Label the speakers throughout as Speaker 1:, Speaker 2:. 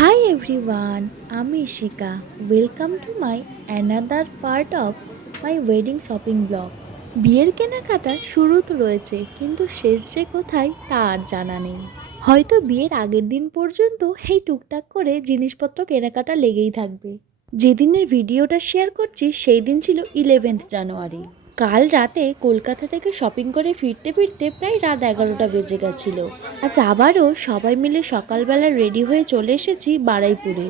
Speaker 1: High everyone আমি Ishika welcome to my another part of my wedding shopping vlog বিয়ের কেনাকাটা শুরু তো রয়েছে, কিন্তু শেষ যে কোথায় তা আর জানা নেই। হয়তো বিয়ের আগের দিন পর্যন্ত এই টুকটাক করে জিনিসপত্র কেনাকাটা লেগেই থাকবে। যেদিনের ভিডিওটা শেয়ার করছি, সেই দিন ছিল ইলেভেন্থ জানুয়ারি কাল রাতে কলকাতা থেকে শপিং করে ফিরতে ফিরতে প্রায় রাত এগারোটা বেজে গেছিল। আজ আবারও সবাই মিলে সকালবেলা রেডি হয়ে চলে এসেছি বারাইপুরে।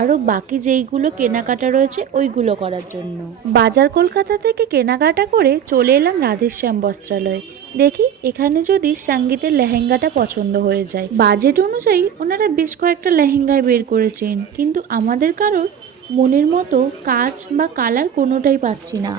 Speaker 1: আরও বাকি যেইগুলো কেনাকাটা রয়েছে ওইগুলো করার জন্য। বাজার কলকাতা থেকে কেনাকাটা করে চলে এলাম রাধেশ্যাম বস্ত্রালয়। দেখি এখানে যদি সঙ্গীতের লেহেঙ্গাটা পছন্দ হয়ে যায়। বাজেট অনুযায়ী ওনারা বেশ কয়েকটা লেহেঙ্গায় বের করেছেন, কিন্তু আমাদের কারোর মনের মতো কাজ বা কালার কোনোটাই পাচ্ছি না।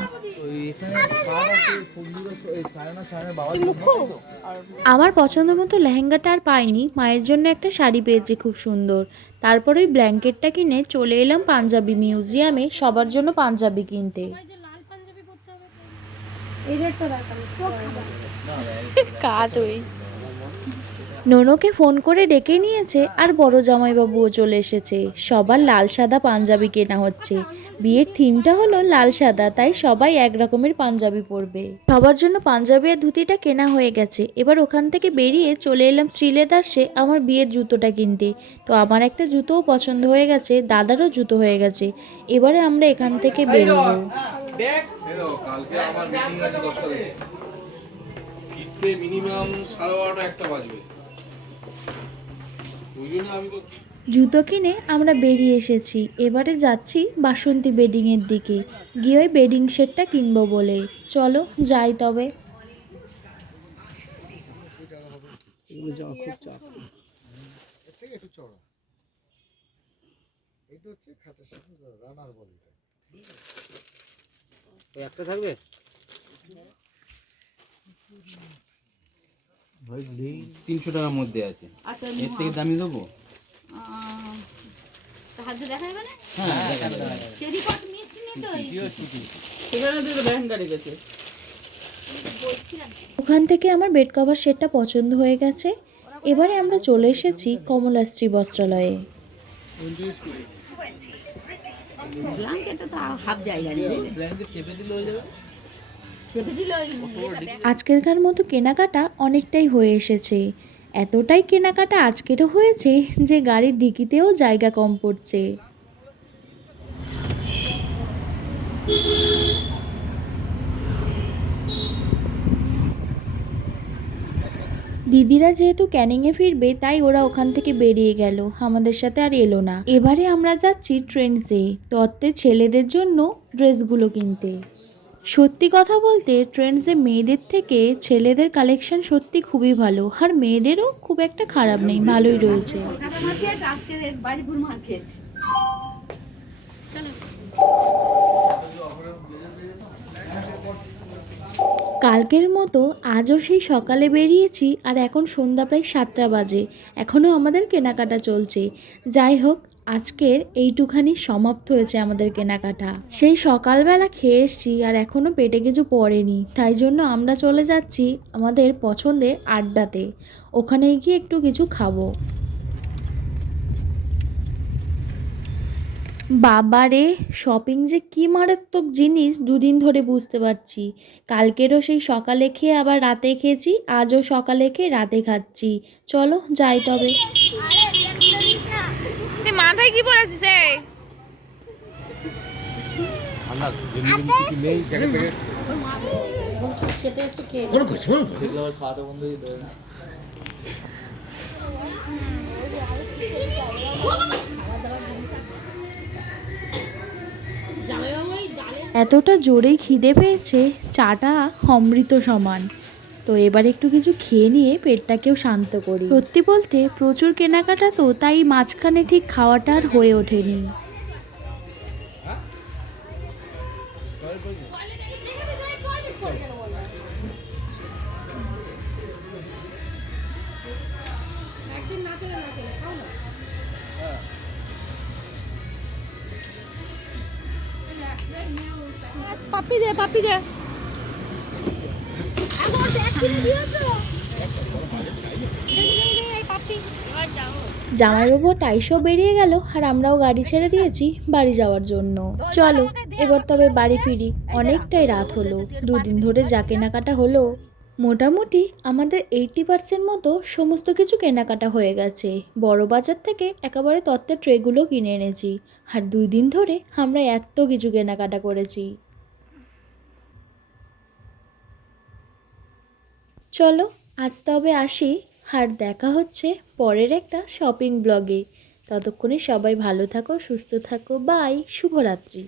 Speaker 1: আমার পছন্দ মতো লেহেঙ্গাটা আর পাইনি। মায়ের জন্য একটা শাড়ি পেয়েছি খুব সুন্দর। তারপর ওই ব্ল্যাঙ্কেটটা কিনে চলে এলাম পাঞ্জাবি মিউজিয়ামে সবার জন্য পাঞ্জাবি কিনতে। কাত ওই। নোনোকে ফোন করে ডেকে নিয়েছে আর বড় জামাইবাবুও চলে এসেছে। সবার লাল সাদা পাঞ্জাবি কেনা হচ্ছে। বিয়ের থিমটা হলো লাল সাদা, তাই সবাই এক রকমের পাঞ্জাবি পরবে। সবার জন্য পাঞ্জাবি আর ধুতিটা কেনা হয়ে গেছে। এবার ওখান থেকে বেরিয়ে চলে এলাম শ্রীলেদার্সে আমার বিয়ের জুতোটা কিনতে। তো আমার একটা জুতোও পছন্দ হয়ে গেছে, দাদারও জুতো হয়ে গেছে। এবারে আমরা এখান থেকে বেরোবো।
Speaker 2: মিনিমাম সাড়ে বারোটা, একটা বাজবে।
Speaker 1: জুতো কিনে আমরা বেরিয়ে এসেছি। এবারে যাচ্ছি বাসন্তী বেডিংয়ের দিকে। গিয়ে ওই বেডিং সেটটা কিনবো বলে। চলো যাই তবে।
Speaker 3: একটা থাকবে? তিনশো টাকার মধ্যে আছে।
Speaker 4: আচ্ছা
Speaker 3: এর থেকে দামি দেবো হ্যাঁ
Speaker 5: রেখেছে
Speaker 1: ওখান থেকে আমার বেড কভার সেটটা পছন্দ হয়ে গেছে। এবারে আমরা চলে এসেছি কমলাশ্রী বস্ত্রালয়ে।
Speaker 4: ব্ল্যাঙ্কেটটা তো হাফ জায়গা নিয়ে
Speaker 1: আজকেরকার মতো কেনাকাটা অনেকটাই হয়ে এসেছে। এতটাই কেনাকাটা আজকেরও হয়েছে যে গাড়ির ডিকিতেও জায়গা কম পড়ছে। দিদিরা যেহেতু ক্যানিংয়ে ফিরবে, তাই ওরা ওখান থেকে বেরিয়ে গেল। আমাদের সাথে আর এলো না। এবারে আমরা যাচ্ছি ট্রেন্ডসে তত্ত্বে ছেলেদের জন্য ড্রেসগুলো কিনতে। সত্যি কথা বলতে ট্রেন্ডসে মেয়েদের থেকে ছেলেদের কালেকশন সত্যি খুবই ভালো। আর মেয়েদেরও খুব একটা খারাপ নেই, ভালোই রয়েছে। কালকের মতো আজও সেই সকালে বেরিয়েছি, আর এখন সন্ধ্যা প্রায় সাতটা বাজে। এখনও আমাদের কেনাকাটা চলছে। যাই হোক আজকের এইটুখানি সমাপ্ত হয়েছে আমাদের কেনাকাটা। সেই সকালবেলা খেয়ে এসছি আর এখনও পেটে কিছু পড়েনি। তাই জন্য আমরা চলে যাচ্ছি আমাদের পছন্দের আড্ডাতে। ওখানে গিয়ে একটু কিছু খাব। বাবারে শপিং যে কি মারাত্মক জিনিস দুদিন ধরে বুঝতে পারছি। কালকেরও সেই সকালে খেয়ে আবার রাতে খেয়েছি, আজও সকালে খেয়ে রাতে খাচ্ছি। চলো, যাই তবে
Speaker 5: মাথায় কি পড়েছিস
Speaker 2: ঠান্ডা যেমনি যেমনি কিছু নেই জ্যাকেট প্যাকেট
Speaker 4: খেতে এসছো খেয়ে
Speaker 1: এতটা জোরেই খিদে পেয়েছে চাটা অমৃত সমান। তো এবার একটু কিছু খেয়ে নিয়ে পেটটাকেও শান্ত করি। সত্যি বলতে প্রচুর কেনাকাটা তো, তাই মাঝখানে ঠিক খাওয়াটা আর হয়ে ওঠেনি।
Speaker 5: পাপি দে পাপি দে
Speaker 4: এখন এক কিলো দিও তো
Speaker 5: পাপি
Speaker 1: জামাইবাবু টাইশো বেরিয়ে গেল, আর আমরাও গাড়ি ছেড়ে দিয়েছি বাড়ি যাওয়ার জন্য। চলো, এবার তবে বাড়ি ফিরি। অনেকটাই রাত হলো। দুদিন ধরে যা কেনাকাটা হলো, মোটামুটি আমাদের এইটি পার্সেন্ট মতো সমস্ত কিছু কেনাকাটা হয়ে গেছে। বড় বাজার থেকে একেবারে তত্ত্বের ট্রেগুলো কিনে এনেছি। আর দুই দিন ধরে আমরা এত কিছু কেনাকাটা করেছি। চলো, আজ তবে আসি। আর দেখা হচ্ছে পরের একটা শপিং ব্লগে ততক্ষণে সবাই ভালো থাকো, সুস্থ থাকো বাই শুভরাত্রি।